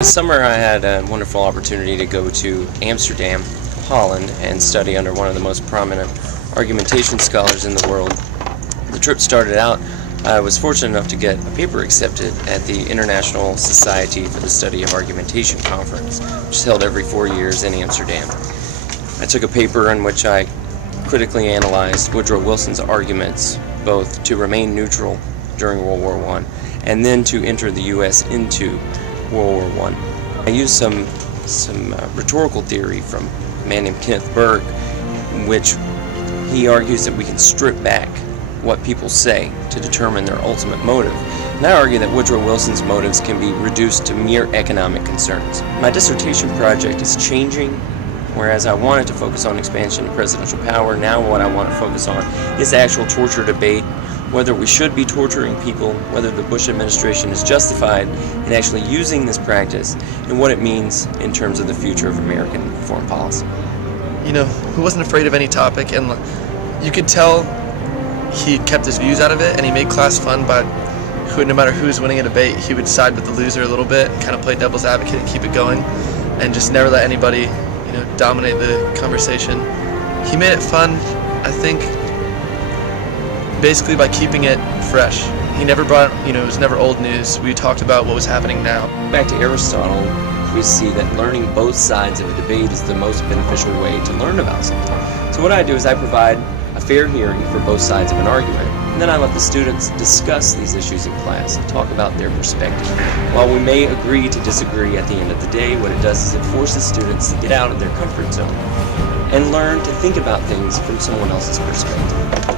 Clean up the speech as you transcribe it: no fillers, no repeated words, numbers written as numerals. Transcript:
This summer I had a wonderful opportunity to go to Amsterdam, Holland, and study under one of the most prominent argumentation scholars in the world. The trip started out, I was fortunate enough to get a paper accepted at the International Society for the Study of Argumentation Conference, which is held every 4 years in Amsterdam. I took a paper in which I critically analyzed Woodrow Wilson's arguments, both to remain neutral during World War I and then to enter the U.S. into World War I. I used some rhetorical theory from a man named Kenneth Burke, in which he argues that we can strip back what people say to determine their ultimate motive. And I argue that Woodrow Wilson's motives can be reduced to mere economic concerns. My dissertation project is changing. Whereas I wanted to focus on expansion of presidential power, now what I want to focus on is the actual torture debate, whether we should be torturing people, whether the Bush administration is justified in actually using this practice, and what it means in terms of the future of American foreign policy. You know, he wasn't afraid of any topic, and you could tell he kept his views out of it, and he made class fun by no matter who's winning a debate, he would side with the loser a little bit, kind of play devil's advocate and keep it going, and just never let anybody dominate the conversation. He made it fun, I think, basically by keeping it fresh. He never brought, it was never old news. We talked about what was happening now. Back to Aristotle, we see that learning both sides of a debate is the most beneficial way to learn about something. So what I do is I provide a fair hearing for both sides of an argument, and then I let the students discuss these issues in class and talk about their perspective. While we may agree to disagree at the end of the day, what it does is it forces students to get out of their comfort zone and learn to think about things from someone else's perspective.